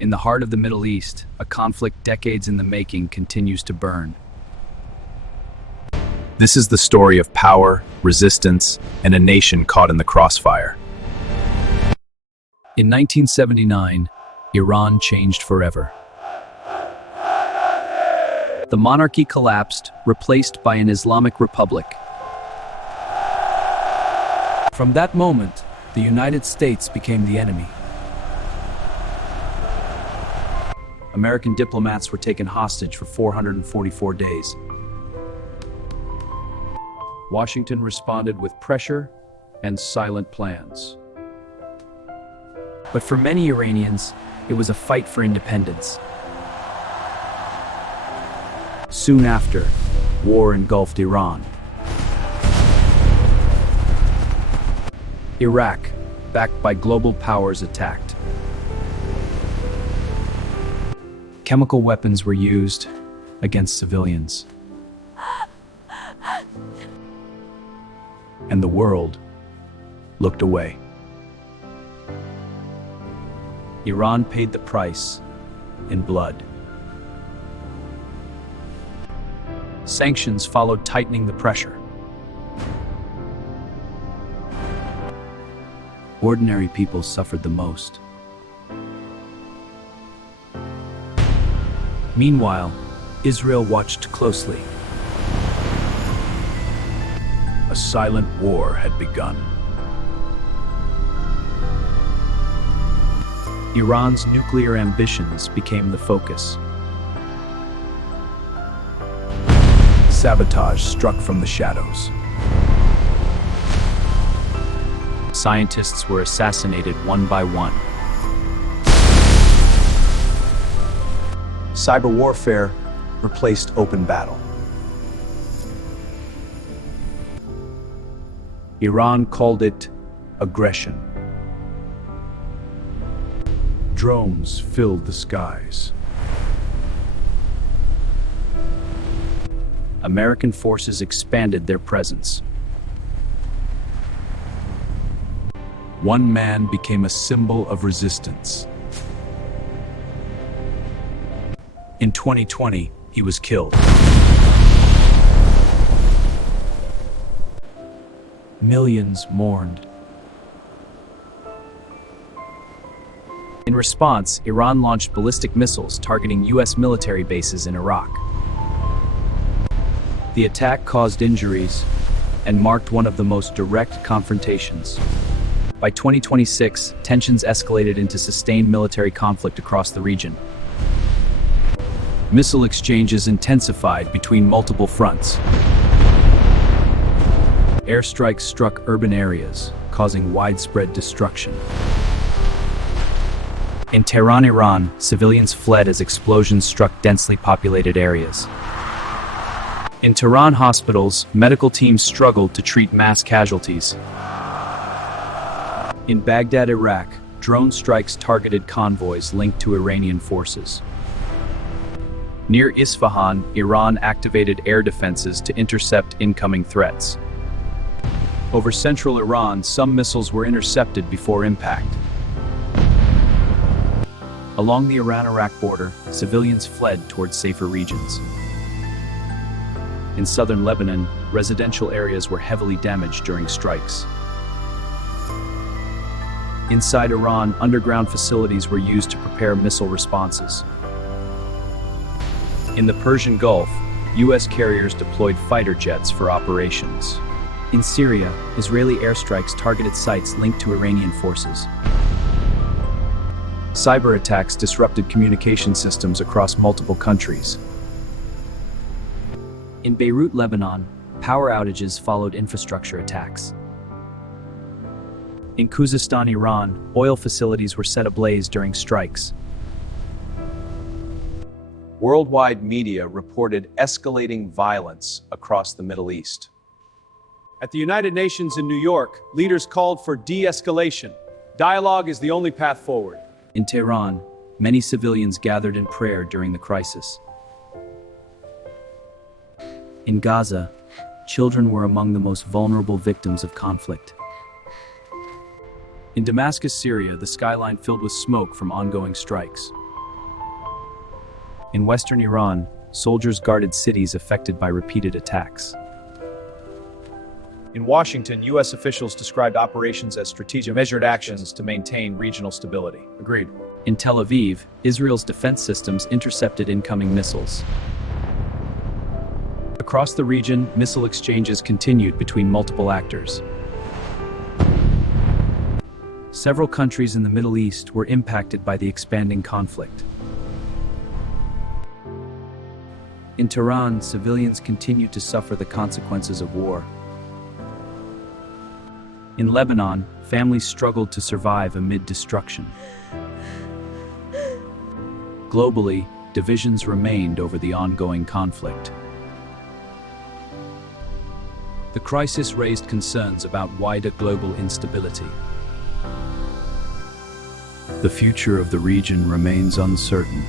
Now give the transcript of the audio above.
In the heart of the Middle East, a conflict decades in the making continues to burn. This is the story of power, resistance, and a nation caught in the crossfire. In 1979, Iran changed forever. The monarchy collapsed, replaced by an Islamic republic. From that moment, the United States became the enemy. American diplomats were taken hostage for 444 days. Washington responded with pressure and silent plans. But for many Iranians, it was a fight for independence. Soon after, war engulfed Iran. Iraq, backed by global powers, attacked. Chemical weapons were used against civilians. And the world looked away. Iran paid the price in blood. Sanctions followed, tightening the pressure. Ordinary people suffered the most. Meanwhile, Israel watched closely. A silent war had begun. Iran's nuclear ambitions became the focus. Sabotage struck from the shadows. Scientists were assassinated one by one. Cyber warfare replaced open battle. Iran called it aggression. Drones filled the skies. American forces expanded their presence. One man became a symbol of resistance. In 2020, he was killed. Millions mourned. In response, Iran launched ballistic missiles targeting U.S. military bases in Iraq. The attack caused injuries and marked one of the most direct confrontations. By 2026, tensions escalated into sustained military conflict across the region. Missile exchanges intensified between multiple fronts. Airstrikes struck urban areas, causing widespread destruction. In Tehran, Iran, civilians fled as explosions struck densely populated areas. In Tehran hospitals, medical teams struggled to treat mass casualties. In Baghdad, Iraq, drone strikes targeted convoys linked to Iranian forces. Near Isfahan, Iran activated air defenses to intercept incoming threats. Over central Iran, some missiles were intercepted before impact. Along the Iran-Iraq border, civilians fled towards safer regions. In southern Lebanon, residential areas were heavily damaged during strikes. Inside Iran, underground facilities were used to prepare missile responses. In the Persian Gulf, U.S. carriers deployed fighter jets for operations. In Syria, Israeli airstrikes targeted sites linked to Iranian forces. Cyber attacks disrupted communication systems across multiple countries. In Beirut, Lebanon, power outages followed infrastructure attacks. In Khuzestan, Iran, oil facilities were set ablaze during strikes. Worldwide media reported escalating violence across the Middle East. At the United Nations in New York, leaders called for de-escalation. Dialogue is the only path forward. In Tehran, many civilians gathered in prayer during the crisis. In Gaza, children were among the most vulnerable victims of conflict. In Damascus, Syria, the skyline filled with smoke from ongoing strikes. In western Iran, soldiers guarded cities affected by repeated attacks. In Washington, U.S. officials described operations as strategic measured actions to maintain regional stability. Agreed. In Tel Aviv, Israel's defense systems intercepted incoming missiles. Across the region, missile exchanges continued between multiple actors. Several countries in the Middle East were impacted by the expanding conflict. In Tehran, civilians continued to suffer the consequences of war. In Lebanon, families struggled to survive amid destruction. Globally, divisions remained over the ongoing conflict. The crisis raised concerns about wider global instability. The future of the region remains uncertain.